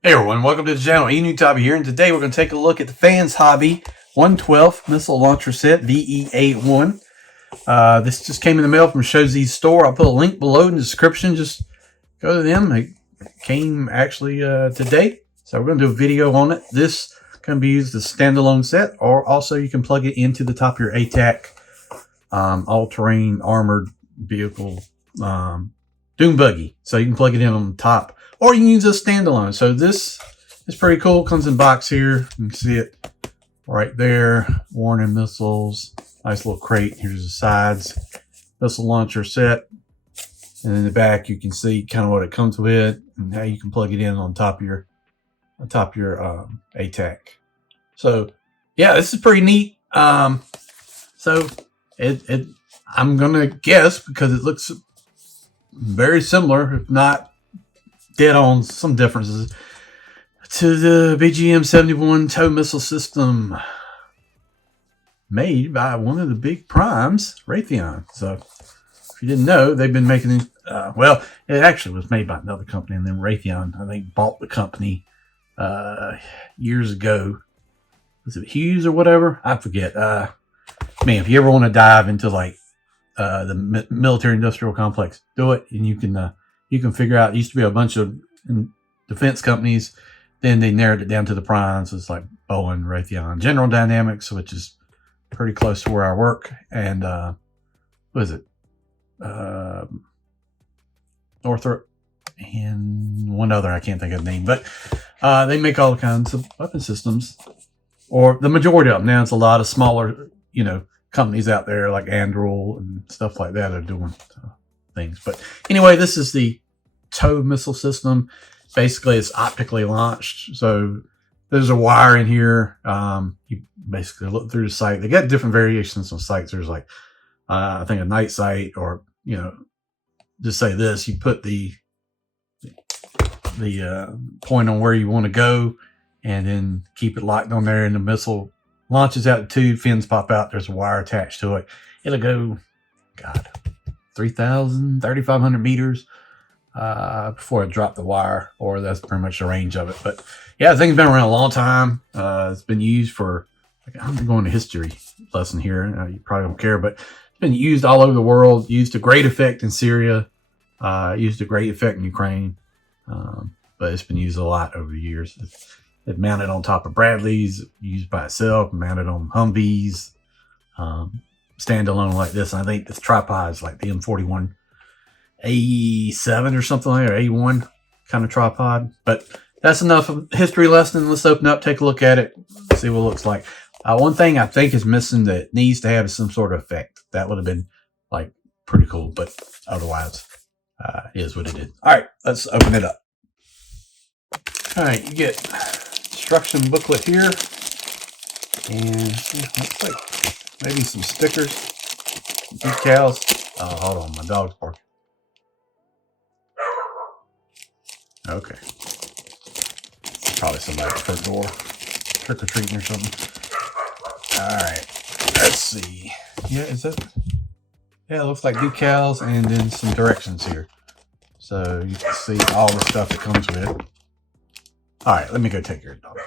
Hey everyone, welcome to the channel. Tabby here, and today we're going to take a look at the Fans Hobby 112th missile launcher set VEA-01. This just came in the mail from Showzi's store. I'll put a link below in the description. Just go to them. It came actually today, so we're going to do a video on it. This can be used as a standalone set, or also you can plug it into the top of your a.t.a.c all-terrain armored vehicle dune buggy. So you can plug it in on the top, or you can use a standalone. So this is pretty cool. Comes in box here. You can see it right there. Warning missiles. Nice little crate. Here's the sides. Missile launcher set. And in the back, you can see kind of what it comes with and how you can plug it in on top of your a.t.a.c. So yeah, this is pretty neat. So I'm gonna guess, because it looks very similar, if not dead on some differences, to the BGM-71 tow missile system made by one of the big primes, Raytheon. So if you didn't know, they've been making well, it actually was made by another company, and then Raytheon, I think, bought the company years ago. Was it Hughes or whatever? I forget. Man, if you ever want to dive into like the military industrial complex, do it, and you can figure out. It used to be a bunch of defense companies, then they narrowed it down to the primes. It's like Boeing, Raytheon, General Dynamics, which is pretty close to where I work, and what is it, Northrop, and one other, I can't think of the name, but they make all kinds of weapon systems, or the majority of them. Now it's a lot of smaller, companies out there like Anduril and stuff like that are doing things. But anyway, this is the tow missile system. Basically, it's optically launched. So there's a wire in here. You basically look through the sight. They got different variations on sights. There's like, I think a night sight, or, just say this, you put the point on where you want to go, and then keep it locked on there, and the missile launches out the tube, fins pop out, there's a wire attached to it. It'll go, 3,500 meters before it dropped the wire, or that's pretty much the range of it. But yeah, the thing's been around a long time. It's been used for, I'm going to history lesson here. You probably don't care, but it's been used all over the world, used to great effect in Syria, used to great effect in Ukraine, but it's been used a lot over the years. It's mounted on top of Bradleys, used by itself, mounted on Humvees, standalone like this. And I think this tripod is like the M41 A7 or something like that, or A1 kind of tripod. But that's enough of history lesson. Let's open up, take a look at it, see what it looks like. One thing I think is missing that it needs to have some sort of effect. That would have been like pretty cool, but otherwise, it is what it is. All right, let's open it up. All right, you get instruction booklet here, and looks like maybe some stickers, decals. Oh, hold on, my dog's barking. Okay, probably somebody at the front door trick or treating or something. All right, let's see. Yeah, is that? Yeah, it looks like decals, and then some directions here, so you can see all the stuff that comes with it. All right, let me go take care of the dog.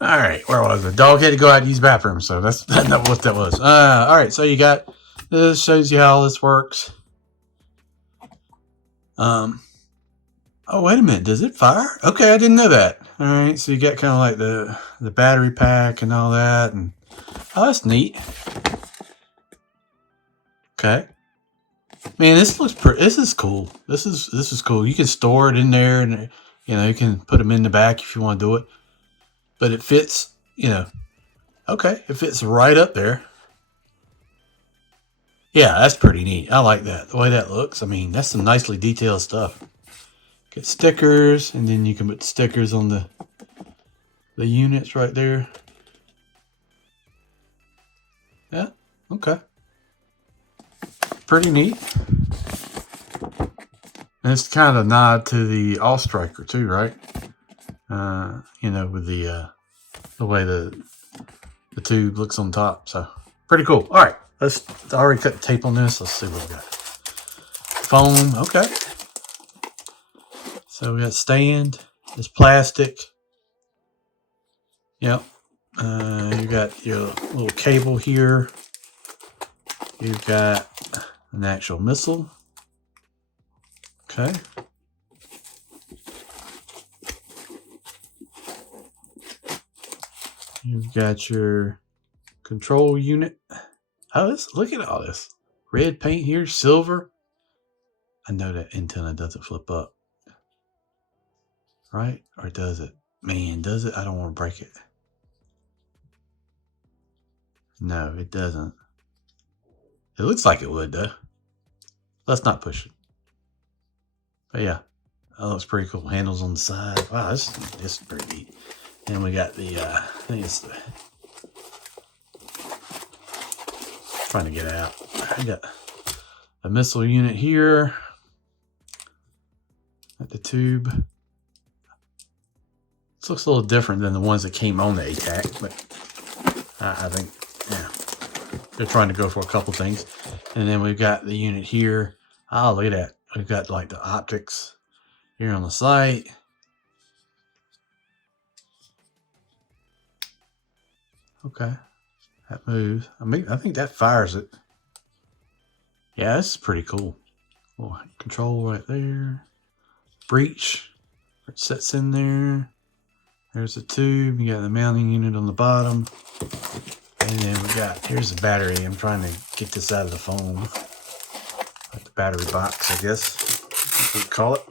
All right, where was the dog? Had to go out and use the bathroom, so that's not what that was. All right, so you got this, shows you how all this works. Oh, wait a minute, does it fire? Okay, I didn't know that. All right, so you got kind of like the battery pack and all that, and oh, that's neat. Okay, man, this looks pretty. This is cool. This is cool. You can store it in there, and you can put them in the back if you want to do it. But it fits, okay, it fits right up there. Yeah, that's pretty neat. I like that, the way that looks. I mean, that's some nicely detailed stuff. Get stickers, and then you can put stickers on the units right there. Yeah, okay. Pretty neat. And it's kind of a nod to the All-Striker too, right? With the way the tube looks on top. So pretty cool. All right, I already cut the tape on this. Let's see what we got. Foam, okay. So we got stand. It's plastic. Yep. You got your little cable here. You've got an actual missile. Okay. You've got your control unit. Oh, look at all this. Red paint here, silver. I know that antenna doesn't flip up. Right? Or does it? Man, does it? I don't want to break it. No, it doesn't. It looks like it would, though. Let's not push it. But yeah, that looks pretty cool. Handles on the side. Wow, this is pretty neat. And we got the, I think it's the, trying to get out. I got a missile unit here at the tube. This looks a little different than the ones that came on the a.t.a.c, but I think, yeah, they're trying to go for a couple things. And then we've got the unit here. Oh, look at that. We've got like the optics here on the sight. Okay, that moves. I think that fires it. Yeah, this is pretty cool. Oh, control right there. Breech. It sets in there. There's the tube. You got the mounting unit on the bottom. And then we got, here's the battery. I'm trying to get this out of the foam. Like the battery box, I guess we call it.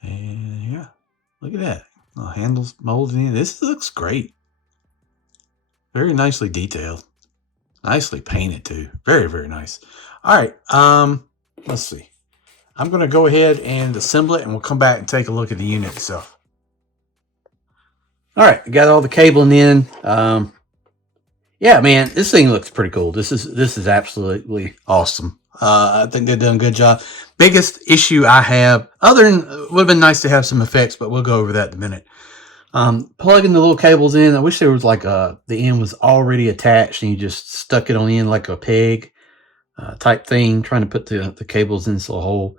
And yeah, look at that. The handles molded in. This looks great. Very nicely detailed. Nicely painted too. Very, very nice. All right. Let's see. I'm going to go ahead and assemble it, and we'll come back and take a look at the unit itself. All right, got all the cabling in. Yeah, man, this thing looks pretty cool. This is absolutely awesome. I think they've done a good job. Biggest issue I have, other than would have been nice to have some effects, but we'll go over that in a minute. Plugging the little cables in. I wish there was like the end was already attached and you just stuck it on the end like a peg type thing. Trying to put the cables in this little hole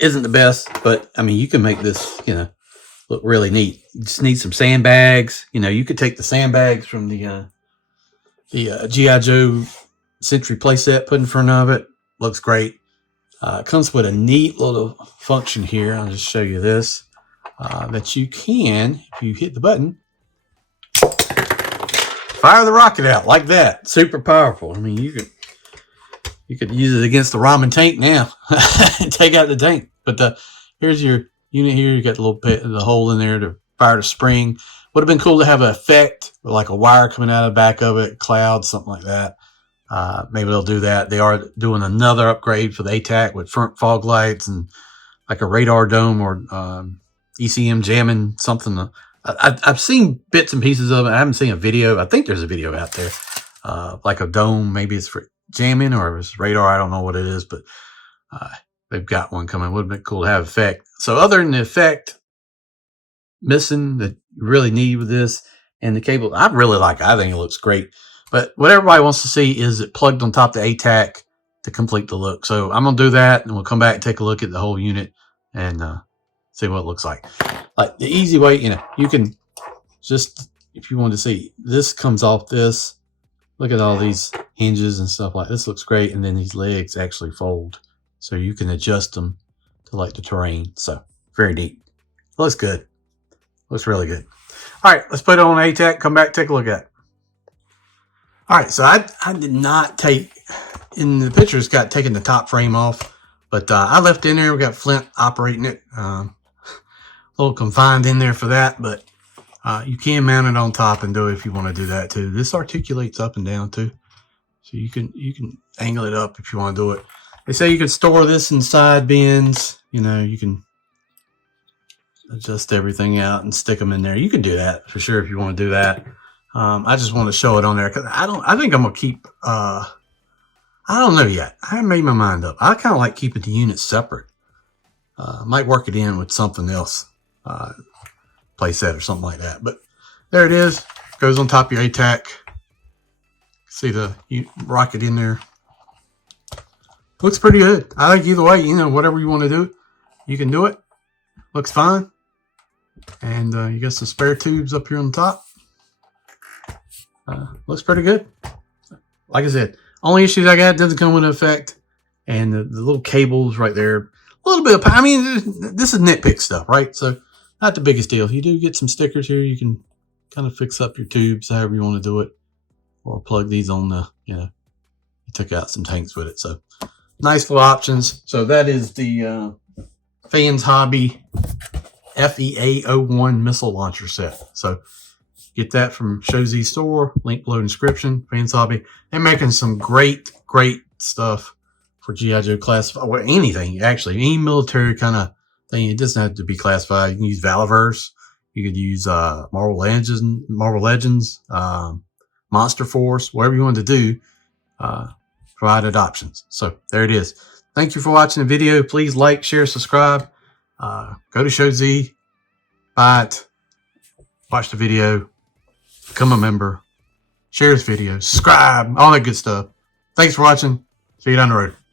isn't the best, but I mean, you can make this, look really neat. You just need some sandbags. You could take the sandbags from the G.I. Joe Century playset, put in front of it. Looks great. It comes with a neat little function here. I'll just show you this. That you can, if you hit the button, fire the rocket out like that. Super powerful. I mean, you could use it against the ramen tank now and take out the tank. But here's your unit here. You got the hole in there to fire the spring. Would have been cool to have an effect, like a wire coming out of the back of it, cloud, something like that. Maybe they'll do that. They are doing another upgrade for the a.t.a.c with front fog lights and like a radar dome or ECM jamming something. I've seen bits and pieces of it. I haven't seen a video. I think there's a video out there, like a dome. Maybe it's for jamming or it's radar. I don't know what it is, but they've got one coming. Would have been cool to have effect. So other than the effect missing that you really need with this and the cable, I really like it. I think it looks great. But what everybody wants to see is it plugged on top of the a.t.a.c to complete the look. So I'm going to do that, and we'll come back and take a look at the whole unit and see what it looks like. Like the easy way, you can just, if you want to see, this comes off this. Look at all these hinges and stuff like this. Looks great. And then these legs actually fold. So you can adjust them to like the terrain. So very neat. Looks good. Looks really good. All right, let's put it on a.t.a.c. Come back, take a look at it. All right, so I did not take, in the picture, it's got taken the top frame off, but I left in there. We got Flint operating it. A little confined in there for that, but you can mount it on top and do it if you want to do that too. This articulates up and down too, so you can angle it up if you want to do it. They say you can store this in side bins. You can adjust everything out and stick them in there. You can do that for sure if you want to do that. I just want to show it on there because I think I'm gonna keep. I don't know yet. I haven't made my mind up. I kind of like keeping the units separate. Might work it in with something else, playset or something like that. But there it is. Goes on top of your a.t.a.c. See the rocket in there. Looks pretty good. I think either way, you know, whatever you want to do, you can do it. Looks fine. And you got some spare tubes up here on the top. Looks pretty good. Like I said, only issues I got, doesn't come with an effect. And the little cables right there. A little bit of, I mean, this is nitpick stuff, right? So not the biggest deal. You do get some stickers here. You can kind of fix up your tubes however you want to do it. Or plug these on the, you know, you took out some tanks with it. So nice little options. So that is the Fans Hobby VEA-01 missile launcher set. So get that from Showz store, link below in the description. Fans Hobby. They're making some great stuff for G.I. Joe classified, or anything actually, any military kind of thing. It doesn't have to be classified. You can use valaverse. You could use Marvel Legends, Monster Force, whatever you want to do. Provided options. So there it is. Thank you for watching the video. Please like, share, subscribe. Go to Showz, buy it, watch the video, become a member, share this video, subscribe, all that good stuff. Thanks for watching. See you down the road.